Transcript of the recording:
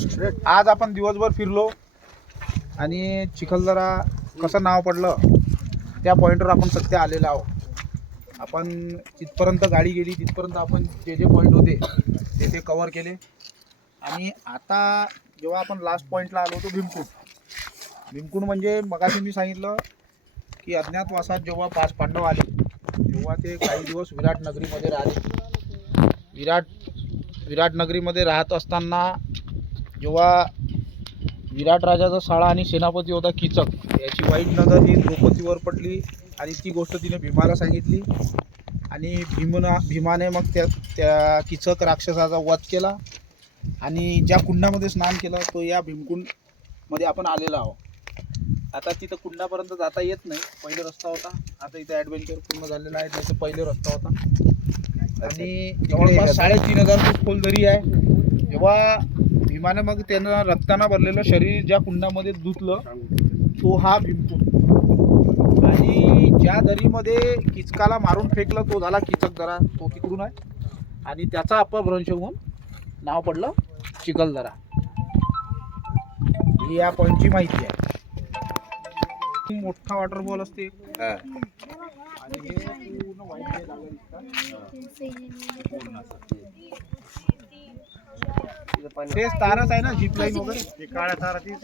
आज आपण दिवसभर फिरलो आणि चिखलदरा कसं नाव पडलं त्या पॉईंटवर आपण सध्या आलेलो आहोत. आपण जिथपर्यंत गाडी गेली तिथपर्यंत आपण जे जे पॉईंट होते ते कव्हर केले. आणि आता जेव्हा आपण लास्ट पॉईंटला आलो होतो भीमकुंड म्हणजे मगाशी मी सांगितलं की अज्ञातवासात जेव्हा 5 पांडव आले तेव्हा ते काही दिवस विराट नगरीमध्ये राहिले. विराट नगरीमध्ये राहत असताना जेव्हा विराट राजाचा साळा आणि सेनापती होता कीचक, याची वाईट नजर ही द्रौपदीवर पडली आणि ती गोष्ट तिने भीमाला सांगितली. आणि भीमाने मग त्या कीचक राक्षसाचा वध केला आणि ज्या कुंडामध्ये स्नान केलं तो या भीमकुंडमध्ये आपण आलेलो आहोत. आता तिथं कुंडापर्यंत जाता येत नाही, पहिले रस्ता होता. आता इथं ॲडव्हेंचर पूर्ण झालेला आहे, जसं पहिले रस्ता होता. आणि जवळपास 3,500 फूट खोल दरी आहे. जेव्हा भीमाने मग त्यानं रक्ताना भरलेलं शरीर ज्या कुंडामध्ये धुतलं तो हा भीमकुंड. आणि ज्या दरीमध्ये किचकाला मारून फेकलं तो झाला कीचक दरा, तो तिकडून आहे. आणि त्याचा अपभ्रंश होऊन नाव पडलं चिखलदरा. ही या पॉईंटची माहिती आहे. मोठा वॉटरफॉल असते आणि हे पूर्ण व्हाईट जागा दिसतात. तेच तारच आहे ना, झिप लाईन वगैरे काळ्या ताराची.